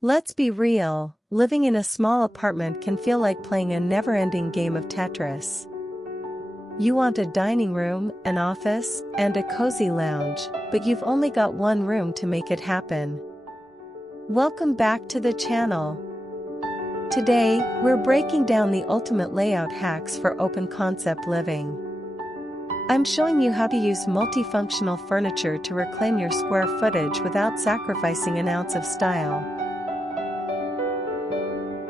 Let's be real, living in a small apartment can feel like playing a never-ending game of Tetris. You want a dining room, an office, and a cozy lounge, but you've only got one room to make it happen. Welcome back to the channel. Today, we're breaking down the ultimate layout hacks for open-concept living. I'm showing you how to use multifunctional furniture to reclaim your square footage without sacrificing an ounce of style.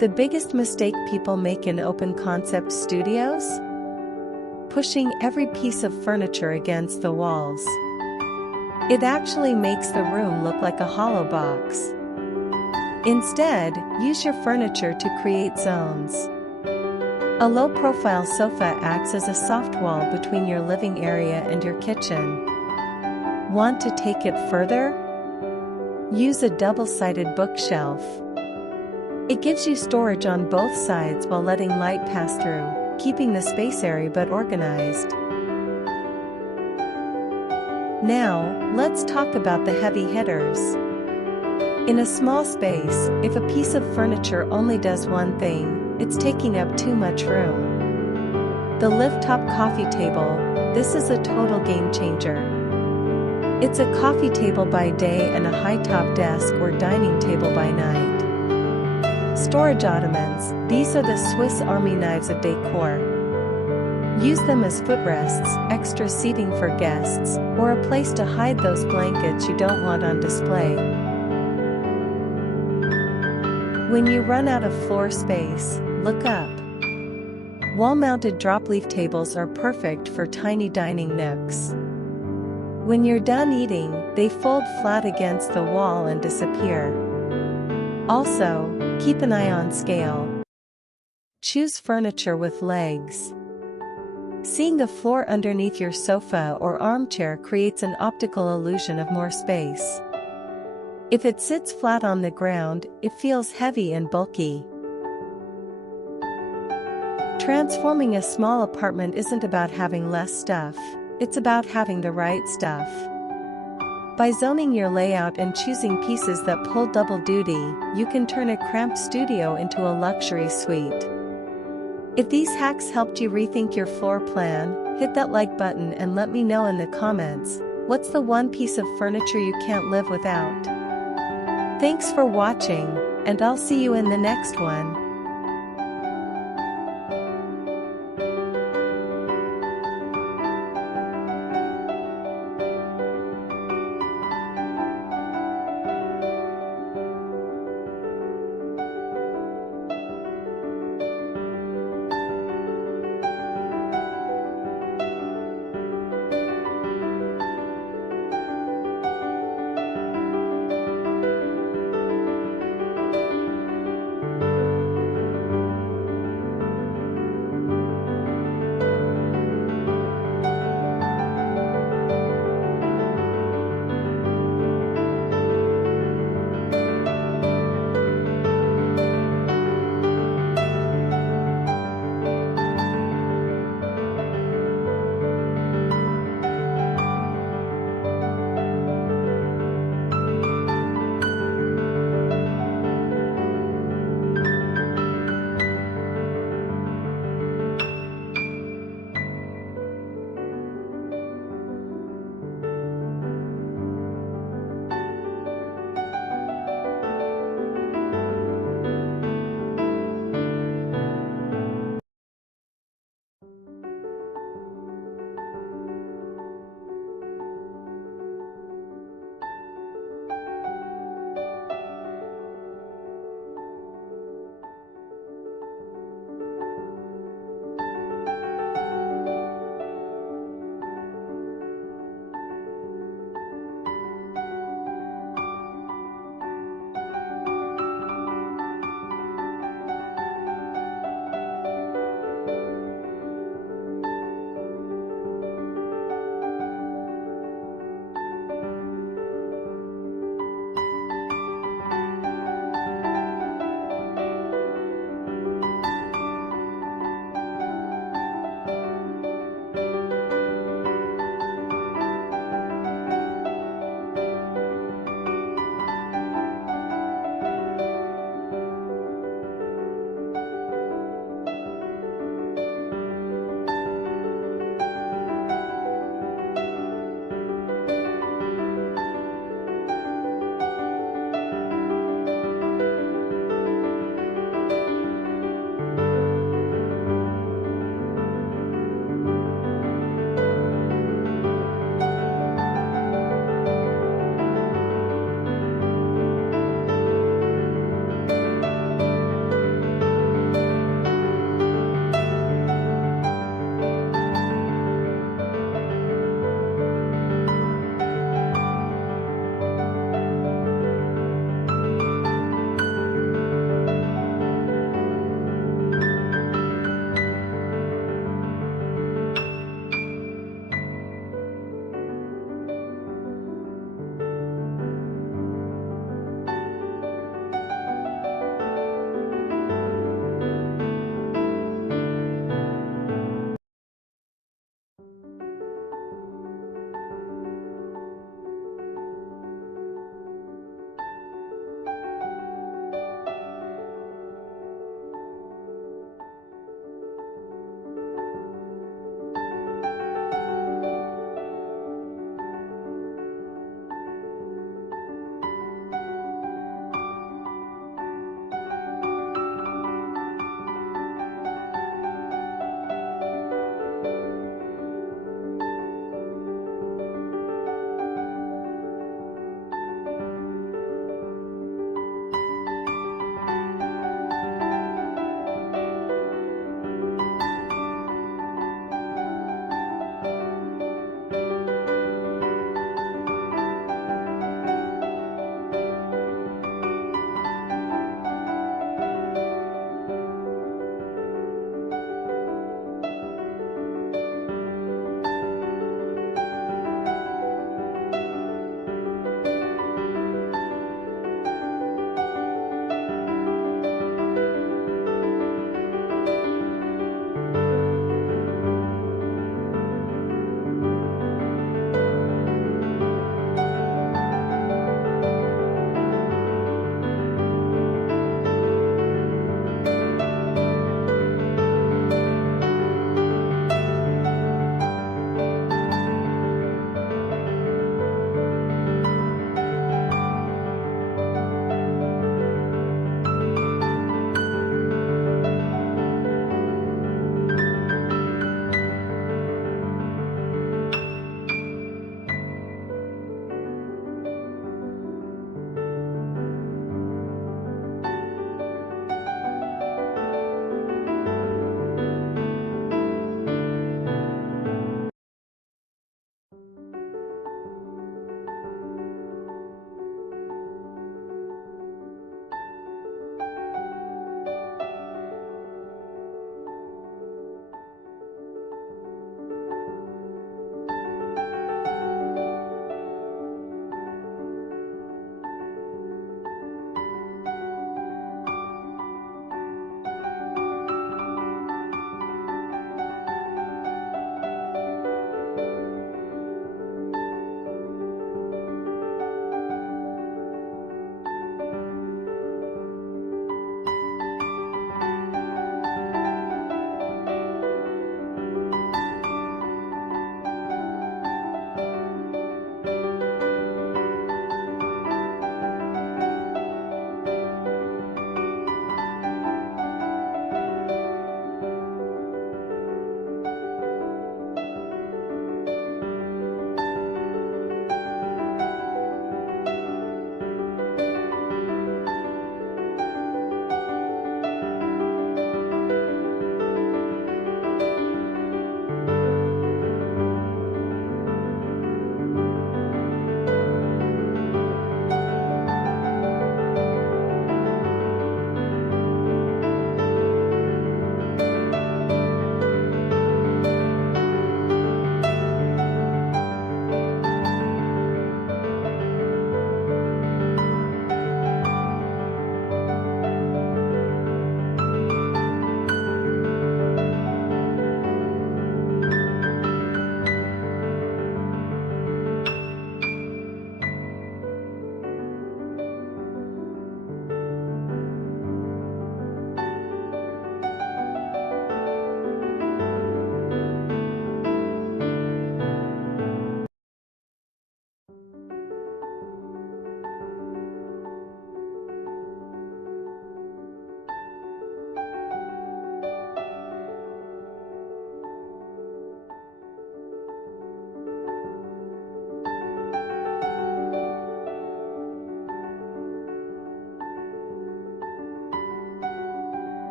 The biggest mistake people make in open-concept studios? Pushing every piece of furniture against the walls. It actually makes the room look like a hollow box. Instead, use your furniture to create zones. A low-profile sofa acts as a soft wall between your living area and your kitchen. Want to take it further? Use a double-sided bookshelf. It gives you storage on both sides while letting light pass through, keeping the space airy but organized. Now, let's talk about the heavy hitters. In a small space, if a piece of furniture only does one thing, it's taking up too much room. The lift-top coffee table, this is a total game changer. It's a coffee table by day and a high-top desk or dining table by night. Storage ottomans, these are the Swiss Army knives of decor. Use them as footrests, extra seating for guests, or a place to hide those blankets you don't want on display. When you run out of floor space, look up. Wall-mounted drop-leaf tables are perfect for tiny dining nooks. When you're done eating, they fold flat against the wall and disappear. Also, keep an eye on scale. Choose furniture with legs. Seeing the floor underneath your sofa or armchair creates an optical illusion of more space. If it sits flat on the ground, it feels heavy and bulky. Transforming a small apartment isn't about having less stuff, it's about having the right stuff. By zoning your layout and choosing pieces that pull double duty, you can turn a cramped studio into a luxury suite. If these hacks helped you rethink your floor plan, hit that like button and let me know in the comments, what's the one piece of furniture you can't live without? Thanks for watching, and I'll see you in the next one.